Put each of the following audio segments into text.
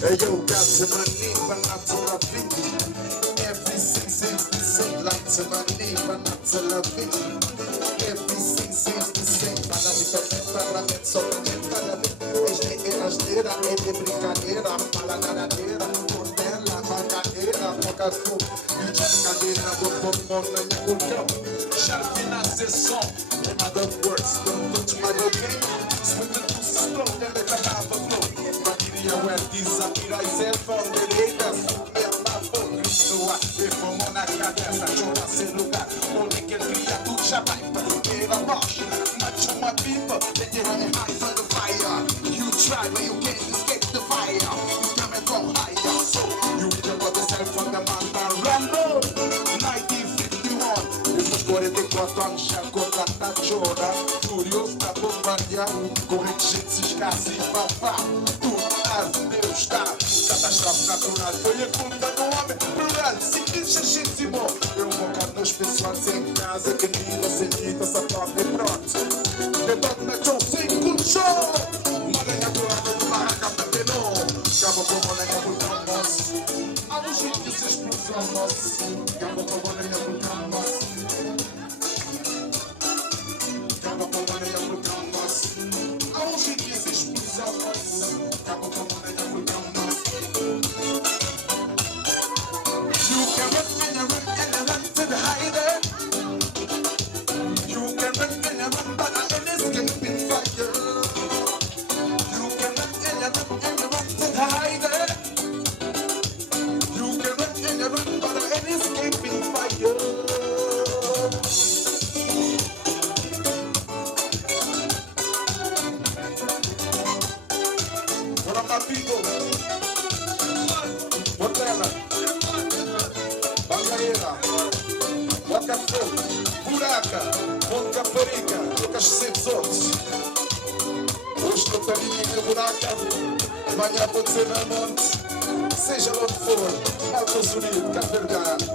Hey yo, got to my knee, but not to my feet. Everything seems the same, like to my knee, but not to my feet. Everything seems the same, para diferente, para mim, somente para mim. Este é asneira, é de brincadeira, fala nadadeira, cortela, bagadeira, boca sul, e de brincadeira, vou pôr na minha culcão. Já financei som, in other words, don't touch my okay. Swimming through slow, then let the have a flow. Where these are myself from the Lakers, my phone e como na cabeça, joga sem lugar, onde que cria tu já vai para o que era baixo. Macho my people, they get on the eyes on the fire. You try but you can't escape the fire. You can't go higher, so you jump on yourself from the mountain. Rambo, 1951, isso 44 anos já conta a chora. Furioso tá bombardeado, corrente gente se escassa e papá. Deus está, catástrofe natural foi a culpa do homem plural, simplesíssimo. Eu vou cá nos pessoas em casa, querida, sentida, essa própria e pronto. Debate na show sem colchão. Maranha do lado do barraca da pelão. Cabo com maranha por camas. Há um jeito que se explosamos. Cabo com maranha por camas. Cabo com maranha por camas. Há um jeito que se explosamos. Cabo com maranha por camas. You can run and you run and you run to the hider. You can run and you run but an escaping fire. You can run and you run and you run to the hider. You can run and you run but an escaping fire. What are my people? Portela, Bangareira, Wakafu, Buraca, Monte Caparica, Lucas Setzotes. Hoje estou para mim na buraca, amanhã pode ser na monte, seja onde for, Altos Unidos, Cabo Verdeano.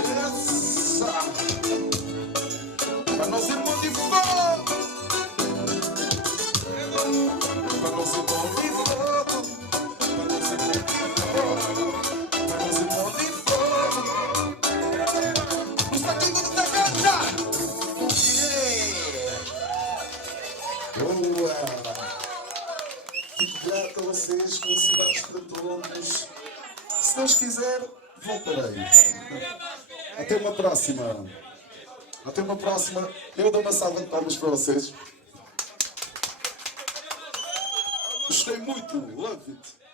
Yes, sir. Boa! Fico grato a vocês, felicidades para todos. Se Deus quiser, voltarei. Até uma próxima. Até uma próxima. Eu dou uma salva de palmas para vocês. Gostei muito. Love it.